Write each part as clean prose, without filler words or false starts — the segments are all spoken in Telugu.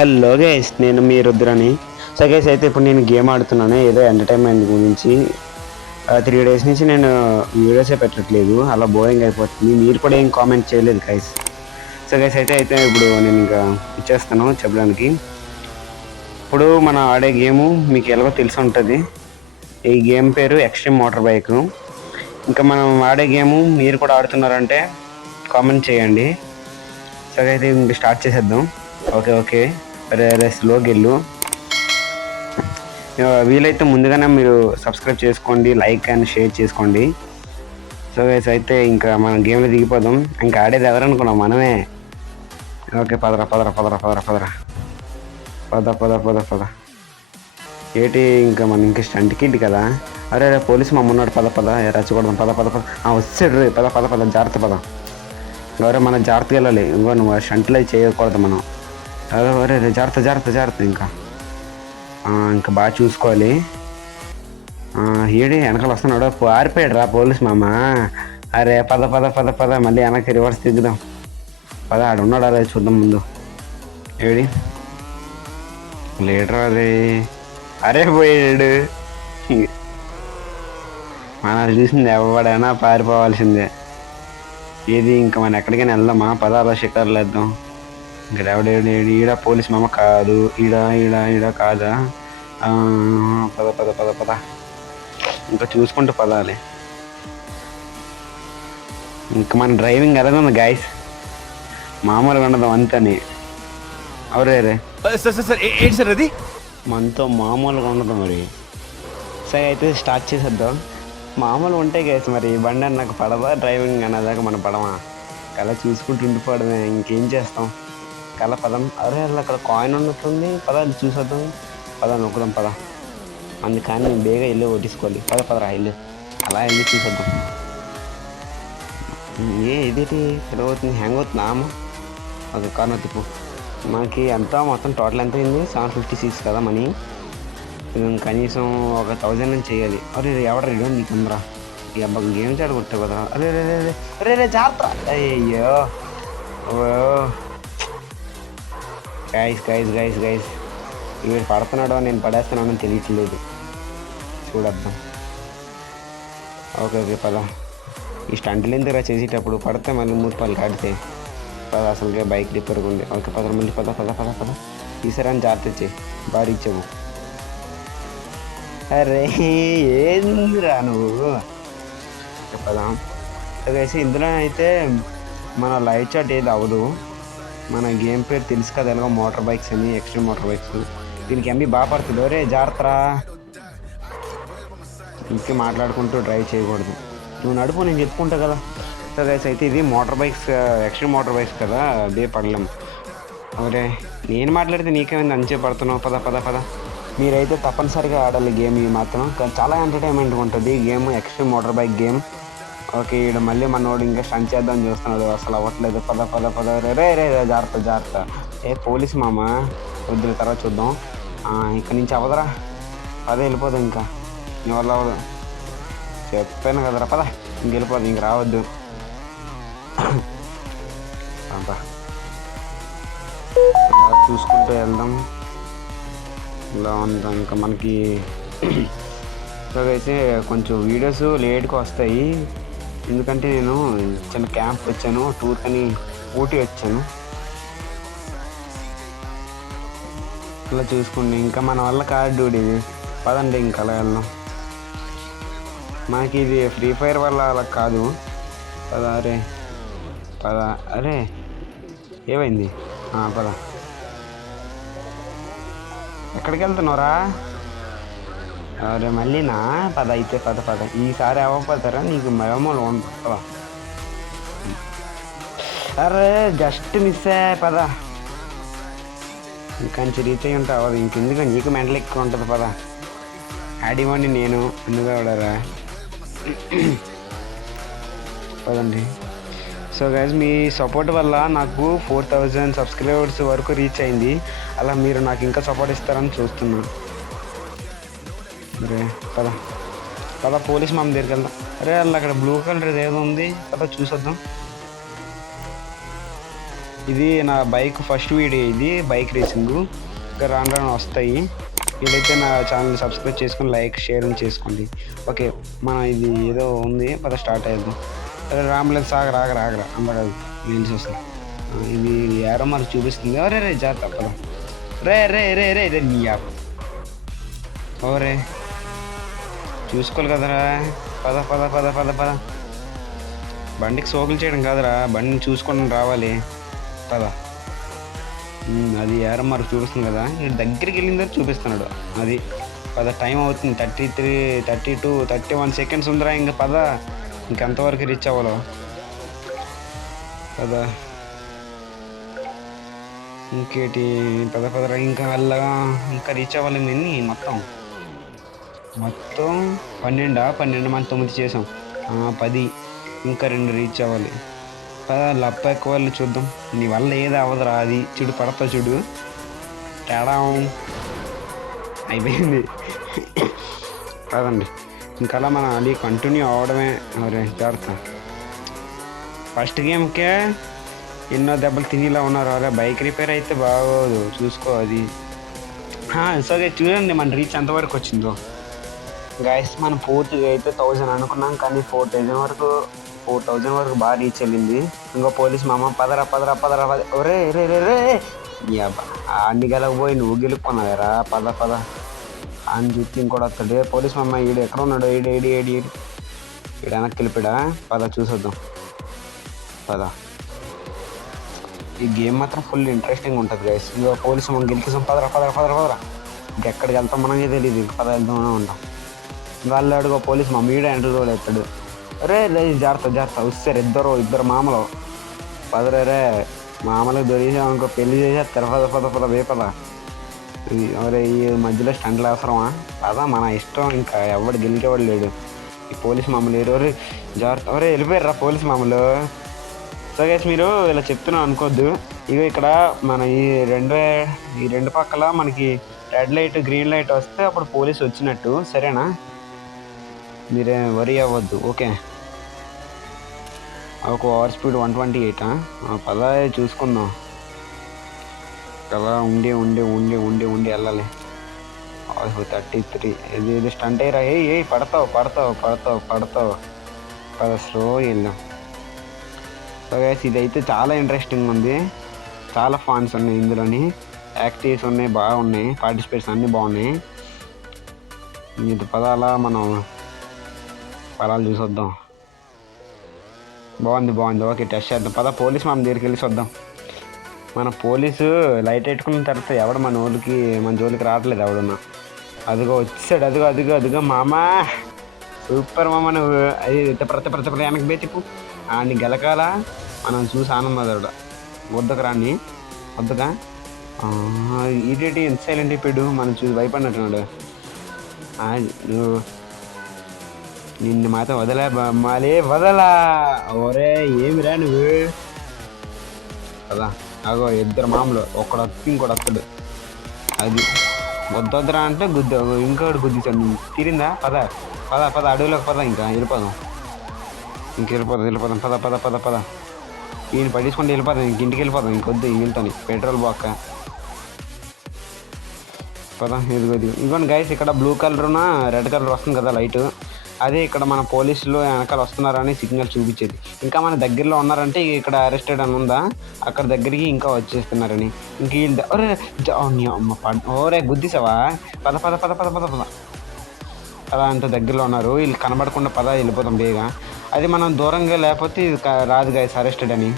హలో గైస్, నేను మీ రుద్రని. సో గైస్ అయితే ఇప్పుడు నేను గేమ్ ఆడుతున్నాను ఏదో ఎంటర్టైన్మెంట్ గురించి. 3 days నుంచి నేను వీడియోసే పెట్టట్లేదు, అలా బోరింగ్ అయిపోతుంది. మీరు కూడా ఏం కామెంట్ చేయలేదు గైస్. సో గైస్ అయితే ఇప్పుడు నేను ఇంకా ఇచ్చేస్తాను చెప్పడానికి. ఇప్పుడు మనం ఆడే గేము మీకు ఎలాగో తెలిసి ఉంటుంది. ఈ గేమ్ పేరు ఎక్స్ట్రీమ్ మోటార్ బైక్. ఇంకా మనం ఆడే గేము మీరు కూడా ఆడుతున్నారంటే కామెంట్ చేయండి. సో అయితే ఇంక స్టార్ట్ చేసేద్దాం. ఓకే ఓకే, అరే స్లోకి వెళ్ళు. వీలైతే ముందుగానే మీరు సబ్స్క్రైబ్ చేసుకోండి, లైక్ అండ్ షేర్ చేసుకోండి. సో గైస్ అయితే ఇంకా మనం గేమ్లో దిగిపోదాం. ఇంకా ఆడేది ఎవరనుకున్నాం, మనమే. ఓకే, పదరా పదరా పదరా పదరా పదరా పద పద పద పద. ఏంటి ఇంకా మనం ఇంక స్టంట్ కిడ్ కదా. అరే పోలీసు మా ఉన్నాడు, పద పద రచ్చకూడదాం, పద పద పద. వచ్చాడు రే, పద పద పద, జాగ్రత్త పద. ఎవరే మనం జాగ్రత్తగా వెళ్ళాలి. ఇంకో నువ్వు స్టంట్లు అవి చేయకూడదు మనం. అరే జాగ్రత్త జాగ్రత్త జాగ్రత్త. ఇంకా బాగా చూసుకోవాలి. ఏడి వెనకాల వస్తున్నాడు, పారిపోయాడు రా పోలీస్ మామ. అరే పద పద పద పద, మళ్ళీ వెనక్కి రివర్స్ దిగుదాం. పద, ఆడు ఉన్నాడు, అదే చూద్దాం ముందు. ఏడి లీడర్ అదే. అరే పోయాడు. మనల్ని చూసింది ఎవడైనా పారిపోవాల్సిందే. ఏది ఇంకా మనం ఎక్కడికైనా వెళ్దామా? పదాల షికారులు వేద్దాం. ఇంకా ఎవడేడు ఈడ పోలీస్ మామ కాదు, ఈడ ఈడ ఈడ కాదా? పద పద పద పద, ఇంకా చూసుకుంటూ పదాలి. ఇంకా మన డ్రైవింగ్ ఎలా ఉంది గాయస్, మామూలుగా ఉండదు అంతని. అవరే ఏంటి సార్ అది? మనతో మామూలుగా ఉండదు మరి. సరే అయితే స్టార్ట్ చేసేద్దాం. మామూలు ఉంటే గైస్ మరి బండి నాకు పడదా, డ్రైవింగ్ అనేదాకా మనం పడమా? కళ చూసుకుంటూ ఉండిపోవడమే, ఇంకేం చేస్తాం. కళ పదం. అరే అక్కడ కాయిన్ ఉన్నట్టుంది, పద చూసేద్దాం. పద నొక్కుదాం పద. అందుకని నేను బేగా వెళ్ళి కొట్టించుకోవాలి. పదరా వెళ్ళి, అలా వెళ్ళి చూసేద్దాం. ఇదేంటి అవుతుంది, హ్యాంగ్ అవుతుందా? ఓకే, కార్నర్ తిప్పు. మనకి ఎంత మొత్తం టోటల్ ఎంత అయింది? 756 కదా మనీ. కనీసం ఒక 1000 నుంచి చేయాలి. అరే ఎవడ రేడు నీకు అందరా ఈ అబ్బాయి గేమ్స్ ఆడుకుంటావు కదా. అరే రే రే రే రే జాగ్రత్త. అయ్యో గైస్ గైస్ గైస్ గైస్, వీడు పడుతున్నాడో నేను పడేస్తున్నానో తెలియట్లేదు. చూడద్దాం. ఓకే ఓకే పద. ఈ స్టంట్లు ఎందుకు చేసేటప్పుడు పడితే మళ్ళీ 3 రూపాయలు కాడితే పద. అసలుకే బైక్ రిపేర్గా ఉంది. ఓకే పద, మళ్ళీ పద పద పద పద. ఈసారి జాగ్రత్త ఇచ్చే, బాగా ఇచ్చావు. అరే ఏందిరా నువ్వు. పదా వేసి ఇందులో అయితే మన లైవ్ చాట్ ఏది అవ్వదు. మన గేమ్ పేరు తెలుసు కదా, ఎలాగో మోటార్ బైక్స్ అని, ఎక్స్ట్రీమ్ మోటార్ బైక్స్. దీనికి ఎంబీ బాగా పడుతుంది. ఒరే జాగ్రత్త, ఇంకే మాట్లాడుకుంటూ డ్రైవ్ చేయకూడదు. నువ్వు నడుపు, నేను చెప్పుకుంటా కదా. సో గైస్ అయితే ఇది motor bikes, extreme motor bikes కదా, అదే పడలేం. ఒరే నేను మాట్లాడితే నీకేమైంది అంచే పడుతున్నావు. పద పద పద. మీరైతే తప్పనిసరిగా ఆడాలి గేమ్. ఇది మాత్రం చాలా ఎంటర్టైన్మెంట్గా ఉంటుంది game, extreme motor bike game. Okay, ఇక్కడ మళ్ళీ మనోడు ఇంకా స్టంట్ చేద్దామని చూస్తున్నాడు, అసలు అవ్వట్లేదు. పద పద పద. రే రే జాగ్రత్త జాగ్రత్త. పోలీస్ మామ వద్దుల, తర్వాత చూద్దాం. ఇక్కడ నుంచి అవ్వదురా, పదే వెళ్ళిపోదాం. ఇంకా నీ వల్ల అవ్వదు, చెప్పాను కదరా. పద ఇంక వెళ్ళిపోదు, ఇంక రావద్దు. చూసుకుంటూ వెళ్దాం. ఇలా ఉందాం. ఇంకా మనకి అయితే కొంచెం వీడియోస్ లేట్గా వస్తాయి, ఎందుకంటే నేను చిన్న క్యాంప్ వచ్చాను, టూర్ అని ఊటీ వచ్చాను. ఇలా చూసుకోండి. ఇంకా మన వల్ల కాదు డూడ్ ఇది. పదండి ఇంకా అలా వెళ్దాం. మనకి ఇది ఫ్రీ ఫైర్ వల్ల అలా కాదు. పద. అరే పద. అరే ఏమైంది? పద. ఎక్కడికి వెళ్తున్నావురా? అరే మళ్ళీనా? పద అయితే పద పద. ఈసారి అవ్వకపోతారా నీకు మామూలు ఉంటుంది. అరే జస్ట్ మిస్ అయ్యా. పద ఇంకొంచెం రీచ్ అయ్యి ఉంటా అవ్వదు. ఇంకెందుకు, నీకు మెంటల్ ఎక్కువ ఉంటుంది. పద. ఆడివ్వండి నేను ఎందుకు అవడరా. పదండి. సో గైస్ మీ సపోర్ట్ వల్ల నాకు 4000 సబ్స్క్రైబర్స్ వరకు రీచ్ అయింది. అలా మీరు నాకు ఇంకా సపోర్ట్ ఇస్తారని చూస్తున్నాను. అరే పద పద, పోలీస్ మామ దగ్గరికి వెళ్దాం. అరే అలా అక్కడ బ్లూ కలర్ ఏదో ఉంది, పద చూసొద్దాం. ఇది నా బైక్ ఫస్ట్ వీడియో, ఇది బైక్ రేసింగ్. ఇంకా రాను రాను వస్తాయి. వీలైతే నా ఛానల్ సబ్స్క్రైబ్ చేసుకొని లైక్ షేర్ చేసుకోండి. ఓకే, మనం ఇది ఏదో ఉంది పద స్టార్ట్ అయ్యేది. రాములేదు సాగర ఆగరా ఆగరా అందరు రీల్స్ వస్తాయి. ఇది ఏరో మరి చూపిస్తుంది. రే రే జాగ్రత్త పద. రే రే రే రే రే నీ యాప్ ఓరే చూసుకోవాలి కదరా. పద పద పద పద పద. బండికి సోకులు చేయడం కాదురా, బండిని చూసుకొని రావాలి. పద. అది ఏరో మరి చూపిస్తుంది కదా, దగ్గరికి వెళ్ళిన తర్వాత చూపిస్తున్నాడు. అది పద. టైం అవుతుంది. 33, 32, 31 సెకండ్స్ ఉందిరా. ఇంకా పద, ఇంకెంతవరకు రీచ్ అవ్వాలో పద. ఇంకేటి పద పదరా. ఇంకా వెళ్ళగా ఇంకా రీచ్ అవ్వాలి. ఎన్ని మొత్తం 12 మనం 9 చేసాం. 10 ఇంకా 2 రీచ్ అవ్వాలి. పద లప్ప ఎక్కువ వాళ్ళు చూద్దాం. నీ వల్ల ఏది అవ్వదురా. అది చూడు పడతా చూడు. తేడా అయిపోయింది. కాదండి, ఇంకా అలా మనం అది కంటిన్యూ అవ్వడమే. మరి జాగ్రత్త. ఫస్ట్ గేమ్కే ఎన్నో దెబ్బలు తినేలా ఉన్నారు. అరే బైక్ రిపేర్ అయితే బాగోదు, చూసుకో అది. సరే చూడండి మన రీచ్ ఎంతవరకు వచ్చిందో. గైస్ మనం పూర్తిగా అయితే 1000 అనుకున్నాం, కానీ 4000 వరకు బాగా రీచ్ వెళ్ళింది. ఇంకో పోలీస్ మామ పదరా పదరా పదరా పద. ఒరే రే రే రే అన్ని గెలకపోయి నువ్వు గెలుపుకున్నావేరా. పద పద అని చూస్తే ఇంకోటి వస్తాడు. పోలీస్ మామ ఈడు ఎక్కడ ఉన్నాడు? ఈడు వెనక్కి వెళ్ళిపోయాడా? పద చూసొద్దాం పద. ఈ గేమ్ మాత్రం ఫుల్ ఇంట్రెస్టింగ్ ఉంటుంది గైస్. ఇంకో పోలీసు మనం గెలిచేసాం. పదరా పదరా పదరా పదరా. ఇంకెక్కడికి వెళ్తాం మనకే తెలియదు. పద వెళ్తామనే ఉంటాం. ఇంకా వాళ్ళు అడుగు పోలీసు మా మీడ ఎంటర్ రోడ్ ఎత్తాడు. అరే జాగ్రత్త వస్తారు ఇద్దరు మామలు. పదరే మామలకు దొరికామనుకో పెళ్లి చేసేస్తారు. పద వేపద. అరే ఈ మధ్యలో స్టంట్లు అవసరమా? పదా మన ఇష్టం. ఇంకా ఎవడు గెలిచేవాడు లేడు. ఈ పోలీస్ మామూలు ఎవరు జాగ్రత్త. ఎవరే వెళ్ళిపోయారా పోలీస్ మామూలు. సో గైస్ మీరు ఇలా చెప్తున్నాం అనుకోవద్దు. ఇక ఇక్కడ మన ఈ రెండు పక్కల మనకి రెడ్ లైట్ గ్రీన్ లైట్ వస్తే అప్పుడు పోలీస్ వచ్చినట్టు. సరేనా? మీరే వరీ అవ్వద్దు. ఓకే, ఒక ఓవర్ స్పీడ్ 128. పదా చూసుకుందాం కదా. ఉండి వెళ్ళాలి. 33. ఇది స్టంట్ అయ్యారా? ఏ పడతావు. పద స్లో వెళ్దాం. సో గైస్ ఇదైతే చాలా ఇంట్రెస్టింగ్ ఉంది. చాలా ఫాన్స్ ఉన్నాయి ఇందులోని. యాక్టివ్స్ ఉన్నాయి, బాగున్నాయి. పార్టిసిపేట్స్ అన్నీ బాగున్నాయి. ఇది పదాలా మనం పదాలు చూసొద్దాం. బాగుంది. ఓకే టెస్ట్ చేద్దాం. పద పోలీస్ మన దగ్గరికి వెళ్ళి చూద్దాం. మన పోలీసు లైట్ పెట్టుకున్న తర్వాత ఎవడు మన జోలికి రావట్లేదు ఎవడన్నా. అదిగో వచ్చాడు. అదిగో మామా సూపర్ మామ. నువ్వు అది ప్రతి వెనక్కి బేతిప్పు. ఆడిని గెలకాల మనం చూసి ఆనందపడ. వద్దగా ఇదేంటి ఎంత సైలెంట్ అయిపోయాడు. మనం చూసి భయపడినట్టున్నాడు. నువ్వు నిన్ను మాత్రం వదలా. ఓరే ఏమిరా నువ్వు. కదా అగో ఇద్దరు మామూలు. ఒకడు వచ్చి ఇంకోటి వస్తాడు. అది వద్దొద్దరా అంటే ఇంకోటి గుద్దిస్తాడు. తీరిందా? పద అడవిలోకి పద. ఇంకా వెళ్ళిపోదాం. పద. ఈయన పడేసుకుంటే వెళ్ళిపోదాం. ఇంటికి వెళ్ళిపోదాం. ఇంకొద్దు ఇంటితోని పెట్రోల్ బాక్క. పద. ఇదిగోండి గైస్, ఇక్కడ బ్లూ కలర్న రెడ్ కలర్ వస్తుంది కదా లైట్. అదే ఇక్కడ మన పోలీసులు వెనకాల వస్తున్నారని సిగ్నల్ చూపించేది. ఇంకా మన దగ్గరలో ఉన్నారంటే ఇక్కడ అరెస్టెడ్ అని ఉందా, అక్కడ దగ్గరికి ఇంకా వచ్చేస్తున్నారని. ఇంక వీళ్ళు ఓరే గుద్దిసావా? పద. అలా అంత దగ్గరలో ఉన్నారు. వీళ్ళు కనబడకుండా పద వెళ్ళిపోతాం బేగా. అది మనం దూరంగా లేకపోతే రాదు గైస్ అరెస్టెడ్ అని.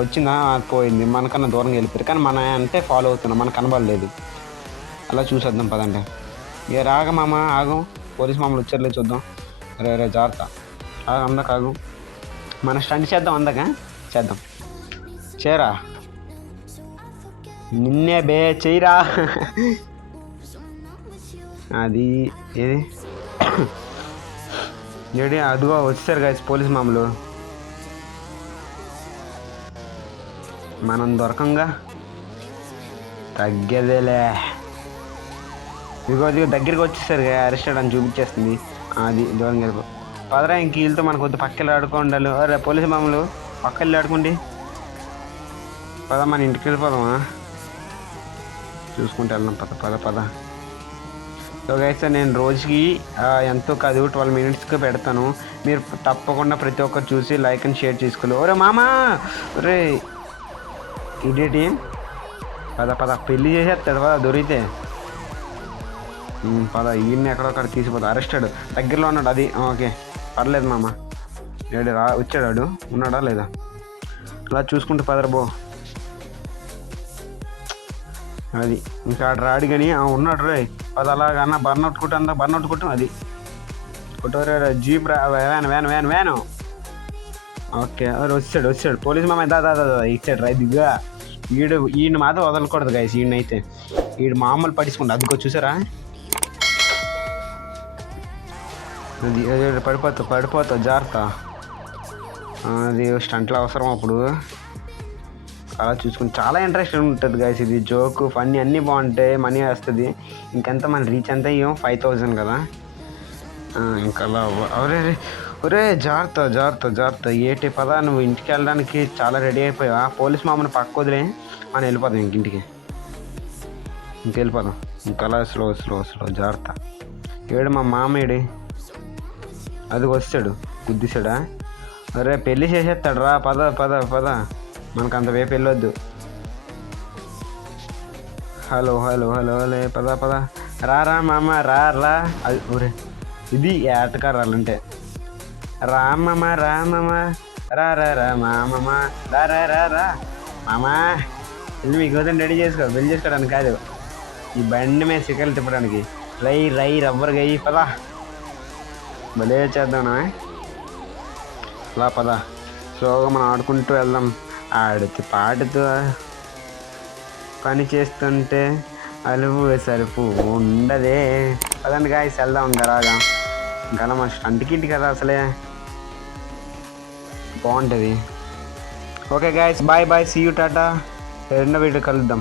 వచ్చిందా పోయింది. మనకన్నా దూరంగా వెళ్ళిపోయారు. కానీ మన అంటే ఫాలో అవుతున్నాం, మనకు కనబడలేదు. అలా చూసేద్దాం పదండి. ఇక మామ ఆగం. పోలీస్ మామూలు వచ్చారులే చూద్దాం. రే జాగ్రత్త. ఆగు. మన స్టంట్ చేద్దాం. చేద్దాం. చేరా నిన్నే చేయరా. అది ఏది అదిగో వచ్చేసారు గైస్ పోలీస్ మామూలు. మనం దొరకంగా తగ్గేదేలే. ఇదిగో దగ్గరికి వచ్చేసారు అరెస్టెడ్ అని చూపించేస్తుంది. అది దూరం వెళ్ళిపో. పదరా ఇంక వీళ్ళతో మనకు వద్దు. పక్కకి ఆడుకోండాలి. అరే పోలీసు మామూలు పక్కకి ఆడుకోండి. పద మన ఇంటికి వెళ్ళిపోదామా, చూసుకుంటూ వెళ్దాం. పద పద పద. సో గైస్ నేను రోజుకి ఎంతో కాదు 12 minutesకి పెడతాను. మీరు తప్పకుండా ప్రతి ఒక్కరు చూసి లైక్ అండ్ షేర్ చేసుకోవాలి. ఒరే మామా, ఒరే ఇదేంటి, పద పద పెళ్ళి చేసేస్తాడు పద దొరికితే. పద ఈయన్ని ఎక్కడొక్కడ తీసిపోతా. అరెస్టెడ్ దగ్గరలో ఉన్నాడు. అది ఓకే పర్లేదు మామ. ఏడు వచ్చాడు, ఉన్నాడా లేదా అలా చూసుకుంటూ పదరబో. అది ఇంకా ఆడు రాడు కానీ ఉన్నాడు రే. అది అలాగన్నా బర్నౌట్ కుట్టందా, బర్నౌట్ కుట్టం. అది కుట్టరే జీప్ రా, వ్యాన్. ఓకే వచ్చాడు పోలీస్ మామ. దాదా ఇచ్చాడు రా దిగ్గా. ఈయన మాత్రం వదలకూడదు గైస్. ఈయనైతే ఈడు మామూలు పట్టించుకుంటా. అదిగో చూసారా, అది పడిపోతావు జాగ్రత్త. అది స్టంట్లో అవసరం అప్పుడు. అలా చూసుకుని చాలా ఇంట్రెస్ట్ ఉంటుంది గైస్. ఇది జోకు ఫన్నీ అన్నీ బాగుంటాయి, మనీ వస్తుంది. ఇంకెంత మన రీచ్ ఎంత ఇవ్వం, 5,000 కదా. ఇంకా అలా ఒరే జాగ్రత్త. ఏటి పద, నువ్వు ఇంటికి వెళ్ళడానికి చాలా రెడీ అయిపోయావా? పోలీస్ మామని పక్క వదిలే, మనం వెళ్ళిపోదాం ఇంటికి. ఇంకెళ్ళిపోదాం. ఇంకలా స్లో జాగ్రత్త. ఏడు మా మామయ్యడి, అది వచ్చాడు గుద్దిసాడా. అరే పెళ్ళి చేసేస్తాడు రా. పద మనకు అంత వేపు వెళ్ళొద్దు. హలో పద రా మామ రా. అది ఊరే ఇది ఏటకారాలంటే. రా మామ రా మామ రా మామా. వెళ్ళి మీకోసం రెడీ పెళ్ళి చేసుకోవడానికి కాదు, ఈ బండి మీద సిక్కలు తిప్పడానికి. రై రబ్బర్ గయ్యి పద. భలే చేద్దామా అలా పద. స్లోగా మనం ఆడుకుంటూ వెళ్దాం. ఆడుతూ పాడుతూ పని చేస్తుంటే అలుపు సరుపు ఉండదే. పదండి గాయస్ వెళ్దాం. ఇంకా మన స్టంట్కి కదా అసలే బాగుంటుంది. Okay guys bye see you tata. రెండో వీడియో కలుద్దాం.